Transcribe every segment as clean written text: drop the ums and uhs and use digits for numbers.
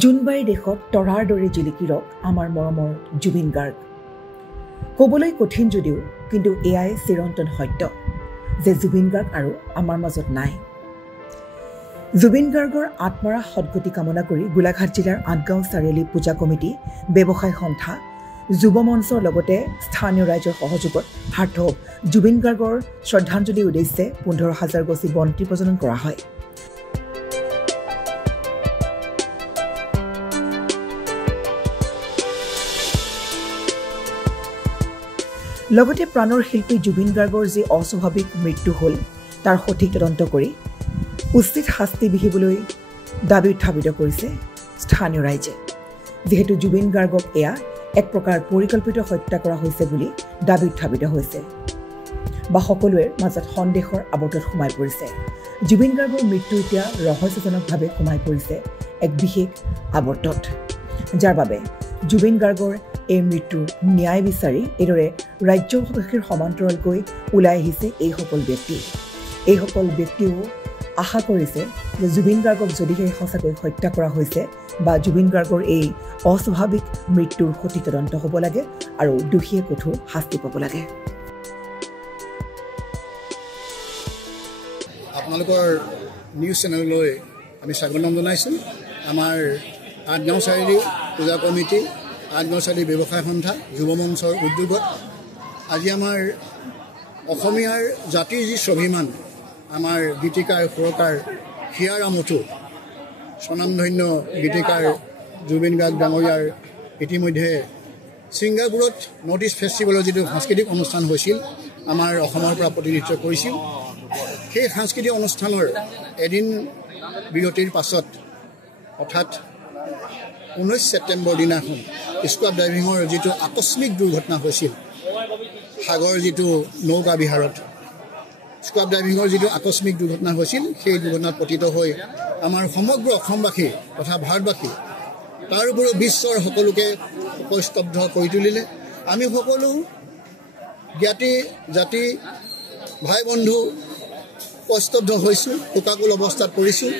জোনবাৰী দেশত তৰাৰ দৰে জিলিকি ৰক আমাৰ মৰমৰ জুবিন গাৰ্গ। ক'বলৈ কঠিন যদিও কিন্তু এয়াই চিৰন্তন সত্য যে জুবিন গাৰ্গ আৰু আমাৰ মাজত নাই। জুবিন গাৰ্গৰ আত্মাৰা সদ্গতি কামনা কৰি গোলাঘাট জিলাৰ আঠগাঁও চাৰিআলি পূজা কমিটি, ব্যৱসায় সন্থা, যুৱ মঞ্চৰ লগতে স্থানীয় ৰাইজৰ সহযোগত সাৰ্থক জুবিন গাৰ্গৰ শ্ৰদ্ধাঞ্জলিৰ উদ্দেশ্যে 15,000 গছি বন্তি প্ৰজ্বলন কৰা হয়। লগতে প্ৰাণৰ শিল্পী জুবিন গাৰ্গৰ যি অস্বাভাৱিক মৃত্যু হ'ল তাৰ সঠিক তদন্ত কৰি উচিত শাস্তি বিহিবলৈ দাবী উত্থাপিত কৰিছে স্থানীয় ৰাইজে। যিহেতু জুবিন গাৰ্গক এয়া এক প্ৰকাৰ পৰিকল্পিত হত্যা কৰা হৈছে বুলি দাবী উত্থাপিত হৈছে বা সকলোৰে মাজত সন্দেহৰ আৱৰ্তত সোমাই পৰিছে। জুবিন গাৰ্গৰ মৃত্যু এতিয়া ৰহস্যজনকভাৱে সোমাই পৰিছে এক বিশেষ আৱৰ্তত, যাৰ বাবে জুবিন গাৰ্গৰ এই মৃত্যুৰ ন্যায় বিচাৰি এইদৰে ৰাজ্যবাসীৰ সমান্তৰালকৈ ওলাই আহিছে এইসকল ব্যক্তি। এইসকল ব্যক্তিও আশা কৰিছে যে জুবিন গাৰ্গক যদিহে সঁচাকৈ হত্যা কৰা হৈছে বা জুবিন গাৰ্গৰ এই অস্বাভাৱিক মৃত্যুৰ সঠিক তদন্ত হ'ব লাগে আৰু দোষীয়ে কঠোৰ শাস্তি পাব লাগে। আপোনালোকৰ নিউজ চেনেললৈ আমি স্বাগতম জনাইছোঁ। আমাৰ আঠগাঁও চাৰিআলি পূজা কমিটি, আঠগাঁও চাৰিআলি ব্যৱসায় সন্থা, যুৱ মঞ্চৰ উদ্যোগত আজি আমাৰ অসমীয়াৰ জাতিৰ যি স্বাভিমান, আমাৰ গীতিকাৰ সুৰকাৰ হিয়াৰ আমঠু, স্বনামধন্য গীতিকাৰ জুবিন গাৰ্গ ডাঙৰীয়াৰ ইতিমধ্যে ছিংগাপুৰত নৰ্থ ইষ্ট ফেষ্টিভেলৰ যিটো সাংস্কৃতিক অনুষ্ঠান হৈছিল, আমাৰ অসমৰ পৰা প্ৰতিনিধিত্ব কৰিছিল। সেই সাংস্কৃতিক অনুষ্ঠানৰ এদিন বিৰতিৰ পাছত অৰ্থাৎ 19 ছেপ্টেম্বৰ দিনাখন স্কুবা ডাইভিঙৰ যিটো আকস্মিক দুৰ্ঘটনা হৈছিল, সাগৰ যিটো নৌকা বিহাৰত স্কুবা ডাইভিঙৰ যিটো আকস্মিক দুৰ্ঘটনা হৈছিল, সেই দুৰ্ঘটনাত পতিত হৈ আমাৰ সমগ্ৰ অসমবাসী তথা ভাৰতবাসী, তাৰ উপৰিও বিশ্বৰ সকলোকে শোকস্তব্ধ কৰি তুলিলে। আমি সকলো জ্ঞাতি জাতি ভাই বন্ধু শোকস্তব্ধ হৈছোঁ, শোকাকুল অৱস্থাত পৰিছোঁ।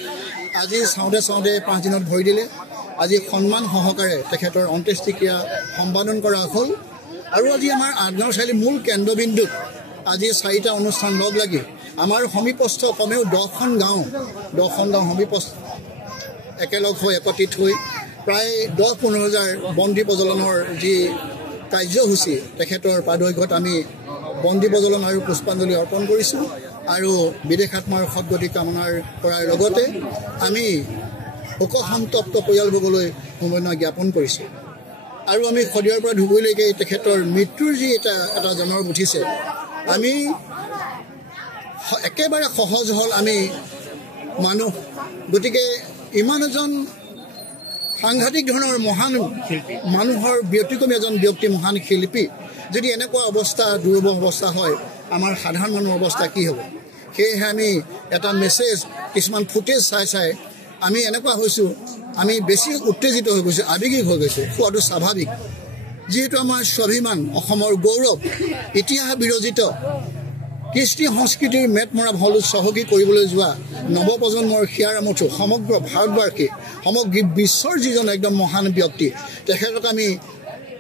আজি চাওঁতে 5 দিনত ভৰি দিলে। আজি সন্মান সহকাৰে তেখেতৰ অন্ত্যেষ্টিক্ৰিয়া সম্পাদন কৰা হ'ল। আৰু আজি আমাৰ আঠগাঁও চাৰিআলি মূল কেন্দ্ৰবিন্দুত আজি 4টা অনুষ্ঠান লগ লাগি আমাৰ সমীপস্থ কমেও 10খন গাঁও সমীপস্থ একেলগ হৈ একত্ৰিত হৈ প্ৰায় 10-15,000 বন্তি প্ৰজ্বলনৰ যি কাৰ্যসূচী, তেখেতৰ পাদৈঘত আমি বন্তি প্ৰজ্বলন আৰু পুষ্পাঞ্জলি অৰ্পণ কৰিছোঁ আৰু বিদেশাত্মাৰ সদ্গতি কামনা কৰাৰ লগতে আমি শোকসন্তপ্ত পৰিয়ালবৰ্গলৈ সমবেদনা জ্ঞাপন কৰিছোঁ। আৰু আমি শদিয়াৰ পৰা ধুবুৰীলৈকে তেখেতৰ মৃত্যুৰ যি এটা জনৰ উঠিছে, আমি একেবাৰে সহজ হ'ল আমি মানুহ, গতিকে ইমান এজন সাংঘাতিক ধৰণৰ মহান মানুহৰ ব্যতিক্ৰমী এজন ব্যক্তি, মহান শিল্পী, যদি এনেকুৱা অৱস্থা, দুৰ্বল অৱস্থা হয়, আমাৰ সাধাৰণ মানুহৰ অৱস্থা কি হ'ব? সেয়েহে আমি এটা মেছেজ, কিছুমান ফুটেজ চাই আমি এনেকুৱা হৈছোঁ, আমি বেছি উত্তেজিত হৈ গৈছোঁ, আৱেগিক হৈ গৈছোঁ। হোৱাটো স্বাভাৱিক, যিহেতু আমাৰ স্বাভিমান, অসমৰ গৌৰৱ, ইতিহাস বিৰজিত, কৃষ্টি সংস্কৃতিৰ মেট মৰা ভল চহকী কৰিবলৈ যোৱা নৱপ্ৰজন্মৰ হিয়াৰ আমঠু, সমগ্ৰ ভাৰতবাসী, সমগ্ৰ বিশ্বৰ যিজন একদম মহান ব্যক্তি, তেখেতক আমি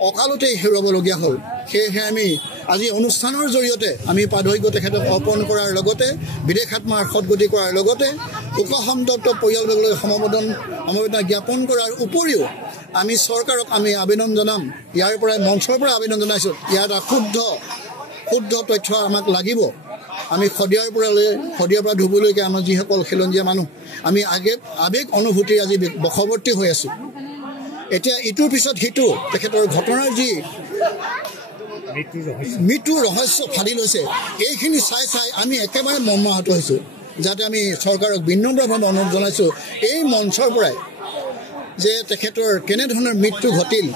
অকালতে হেৰুৱাবলগীয়া হ'ল। সেয়েহে আমি আজি অনুষ্ঠানৰ জৰিয়তে আমি পাদৈঘ্য তেখেতক অৰ্পণ কৰাৰ লগতে বিদেশাত্মাৰ সদ্গতি কৰাৰ লগতে শোকসন্তপ্ত পৰিয়ালবৰ্গলৈ সমবেদনা জ্ঞাপন কৰাৰ উপৰিও আমি চৰকাৰক আমি আবেদন জনাম, ইয়াৰ পৰাই মঞ্চৰ পৰা আবেদন জনাইছোঁ, ইয়াত শুদ্ধ তথ্য আমাক লাগিব। আমি শদিয়াৰ পৰা ধুবুৰীলৈকে আমাৰ যিসকল খিলঞ্জীয়া মানুহ, আমি আৱেগ অনুভূতিৰ আজি বশৱৰ্তী হৈ আছোঁ। এতিয়া ইটোৰ পিছত সিটো তেখেতৰ ঘটনাৰ যি মৃত্যুৰ ৰহস্য ফাদিল হৈছে, এইখিনি চাই আমি একেবাৰে মৰ্মাহত হৈছোঁ। যাতে আমি চৰকাৰক বিনম্ৰভাৱে অনুৰোধ জনাইছোঁ, এই মঞ্চৰ পৰাই যে তেখেতৰ কেনেধৰণৰ মৃত্যু ঘটিল,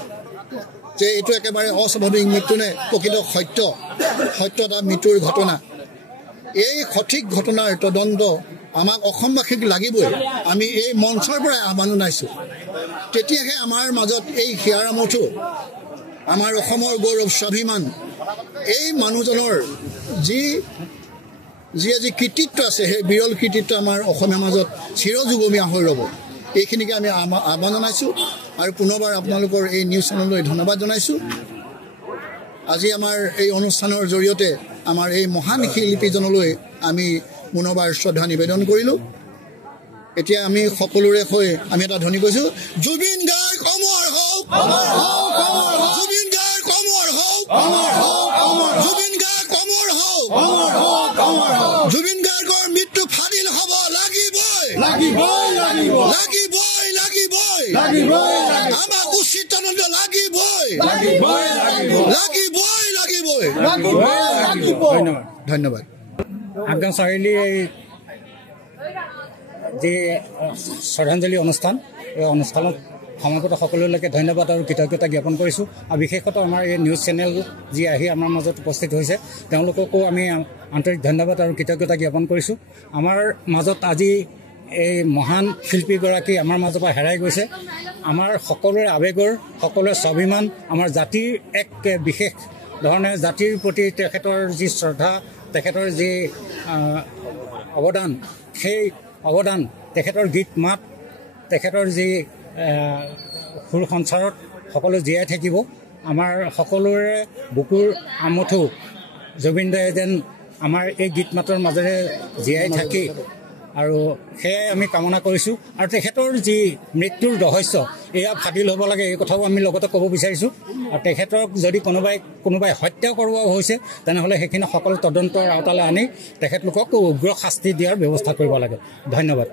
যে এইটো একেবাৰে অস্বাভাৱিক মৃত্যু নে প্ৰকৃত সত্যতা মৃত্যুৰ ঘটনা, এই সঠিক ঘটনাৰ তদন্ত আমাক অসমবাসীক লাগিবই। আমি এই মঞ্চৰ পৰাই আহ্বান জনাইছোঁ, তেতিয়াহে আমাৰ মাজত এই হিয়াৰ আমঠু, আমাৰ অসমৰ গৌৰৱ স্বাভিমান, এই মানুহজনৰ যি আজি কৃতিত্ব আছে, সেই বিৰল কৃতিত্ব আমাৰ অসমীয়া মাজত চিৰযুগমীয়া হৈ ৰ'ব। এইখিনিকে আমি আহ্বান জনাইছোঁ আৰু পুনৰবাৰ আপোনালোকৰ এই নিউজ চেনেললৈ ধন্যবাদ জনাইছোঁ। আজি আমাৰ এই অনুষ্ঠানৰ জৰিয়তে আমাৰ এই মহান শিল্পীজনলৈ আমি পুনৰবাৰ শ্ৰদ্ধা নিবেদন কৰিলোঁ। এতিয়া আমি সকলোৰে হৈ আমি এটা ধ্বনি কৈছোঁ, জুবিন গাৰ্গ অমৰ হওক, জুবিন গাৰ্গ অমৰ হওক, জুবিন গাৰ্গ অমৰ হওক, জুবিন গাৰ্গৰ মৃত্যু ফাদিল হ'ব লাগিবই, লাগিবই, লাগিবই, আমাক উচিত তদন্ত লাগিবই, লাগিবই, লাগিবই। ধন্যবাদ। আঠগাঁও চাৰিআলিৰ যি শ্ৰদ্ধাঞ্জলি অনুষ্ঠান, এই অনুষ্ঠানত সমাগত সকলোলৈকে ধন্যবাদ আৰু কৃতজ্ঞতা জ্ঞাপন কৰিছোঁ। আৰু বিশেষতঃ আমাৰ এই নিউজ চেনেল যি আহি আমাৰ মাজত উপস্থিত হৈছে, তেওঁলোককো আমি আন্তৰিক ধন্যবাদ আৰু কৃতজ্ঞতা জ্ঞাপন কৰিছোঁ। আমাৰ মাজত আজি এই মহান শিল্পীগৰাকী আমাৰ মাজৰ পৰা হেৰাই গৈছে। আমাৰ সকলোৰে আৱেগৰ, সকলোৰে স্বাভিমান, আমাৰ জাতিৰ এক বিশেষ ধৰণে জাতিৰ প্ৰতি তেখেতৰ যি শ্ৰদ্ধা, তেখেতৰ যি অৱদান, সেই অৱদান, তেখেতৰ গীত মাত, তেখেতৰ যি সুৰ সঞ্চাৰত সকলো জীয়াই থাকিব। আমাৰ সকলোৰে বুকুৰ আমঠু জুবিন দায়ে যেন আমাৰ এই গীত মাতৰ মাজেৰে জীয়াই থাকি, আৰু সেয়াই আমি কামনা কৰিছোঁ। আৰু তেখেতৰ যি মৃত্যুৰ ৰহস্য, এয়া ফাদিল হ'ব লাগে, এই কথাও আমি লগতে ক'ব বিচাৰিছোঁ। আৰু তেখেতক যদি কোনোবাই হত্যা কৰোৱা হৈছে, তেনেহ'লে সেইখিনি সকলো তদন্তৰ আওতালৈ আনি তেখেতলোকক উগ্ৰ শাস্তি দিয়াৰ ব্যৱস্থা কৰিব লাগে। ধন্যবাদ।